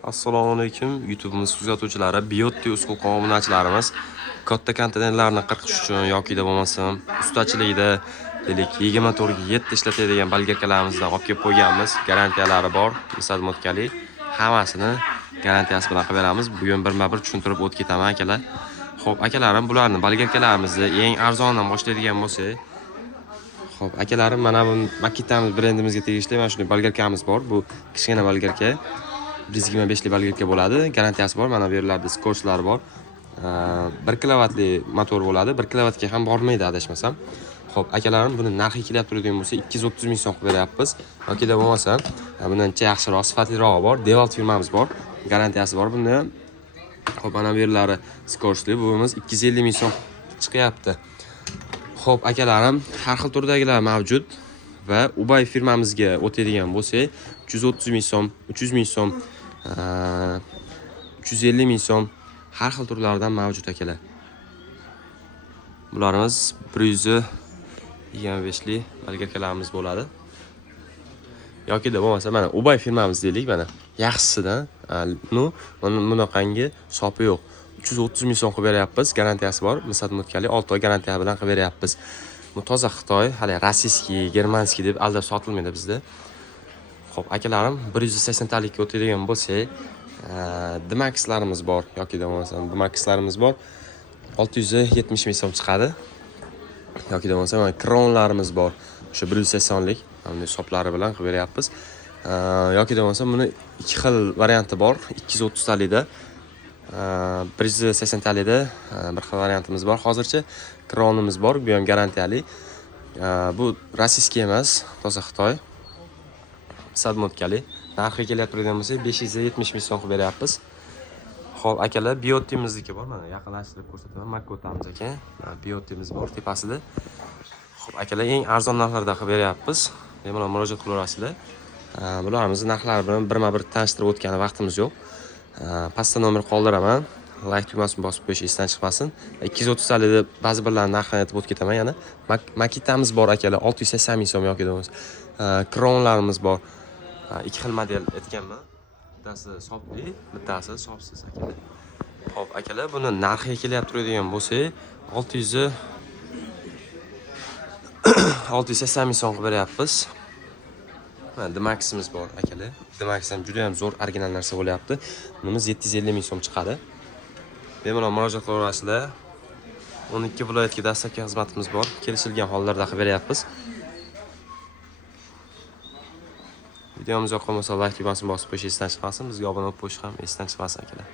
Assalomu alaykum YouTube'imiz kuzatuvchilari, Biotti uskul obunachilarimiz katta konteynerlarni qirqish uchun yoki da bo'lmasam ustachilikda delik 24 ga 7 ishlatadigan balgarkalarimizdan olib kelib qo'yganmiz. Garantiyalari bor, misal motkali hammasini garantiyasi bilan qilib beramiz. Bugun birma-bir tushuntirib o'tib ketaman akalar. Xo'p, akalarim, bularni balgarkalarimizni eng arzondan boshlaydigan bo'lsak, xo'p, akalarim, mana bu Makitamiz brendimizga tegishli mana shunday balgarkamiz bor. Bu kichkina balgarka. 125 lik balgarka bo'ladi. Garantiyasi bor. Mana bu yerlarda skorchlari bor. 1 kilovatli motor bo'ladi. 1 kilovatga ham bormaydi adashmasam. Xo'p, akalarim, buni narxi kelib turadigan bo'lsa 230 ming so'm qilib beryapmiz. Yoki da bo'lmasa, bundancha yaxshiroq, sifatlirog'i bor. Devalt firmamiz bor. Garantiyasi bor bunda. Xo'p, mana bu yerlari skorchli. Buimiz 250 ming so'm chiqyapti. Xo'p, akalarim, har xil turdagilar mavjud va Ubay firmamizga o'tadigan bo'lsak, 330 ming so'm, 300 ming so'm, 350 ming so'm har xil turlardan mavjud akalar. Bularimiz 125 lik balgarkalarimiz bo'ladi. Yoki da bo'lmasa, mana Ubay firmamiz deylik, mana yaxshisidan, bunaqangi sopi yo'q. 330 ming so'm qilib beryapmiz, garantiyasi bor. Misal motkali 6 oy garantiya bilan qilib beryapmiz. Bu toza Xitoy, hali rossiyskiy, germanskiy deb aldab sotilmaydi bizda. Xo'p, akalarim, 180 talikka o'tadigan bo'lsak, Dmaxlarimiz bor, yoki da bo'lmasa Dmaxlarimiz bor. 670 ming so'm chiqadi. Yoki da bo'lmasa, mana kronlarimiz bor. O'sha 180 lik, bunday soplari bilan qilib beryapmiz. Yoki da bo'lmasa, buni ikki xil varianti bor. 230 talikda 180 talikda bir xil variantimiz bor. Hozircha kronimiz bor, bu ham garantiyali. Bu rossiyskiy emas, toza Xitoy. Sadmotkali. Narxi kelib turadigan bo'lsa 570 ming so'm qilib beryapmiz. Xo'p, akalar, Biottimizniki bor. Mana yaqinlashtirib ko'rsataman. Makotamiz aka. Biottimiz bor tepasida. Xo'p, akalar, eng arzon narxlarda qilib beryapmiz. Bemalol murojaat qilaverasizlar. Bularimizni narxlari bilan birma-bir tanishtirib o'tgan vaqtimiz yo'q. Pastda nomer qoldiraman. Like tugmasini bosib qo'yish esdan chiqmasin. 230 talikda ba'zi birlarni narxini aytib o'tib ketaman yana. Makitamiz bor akalar, 680 ming so'm yoki bo'lmasa. Kronlarimiz bor. Ikki xil model aytganman. Bittasi sopli, bittasi sopsiz akalar. Xo'p, akalar, buni narxiga kelib turadigan bo'lsak, 680 ming so'm qilib beryapmiz. Dmaximiz bor akalar. Dmax ham juda ham zo'r original narsa bo'lyapti. Bunimiz 750 ming so'm chiqadi. Bemalol murojaat qilaverasizlar. 12 viloyatga dastlabki xizmatimiz bor. Kelishilgan hollarda qilib beryapmiz. Videomiz yoqqan bo'lsa, like tugmasini bosib qo'yish esdan chiqmasin. Bizga obuna bo'lib qo'yish ham esdan chiqmasin akalar.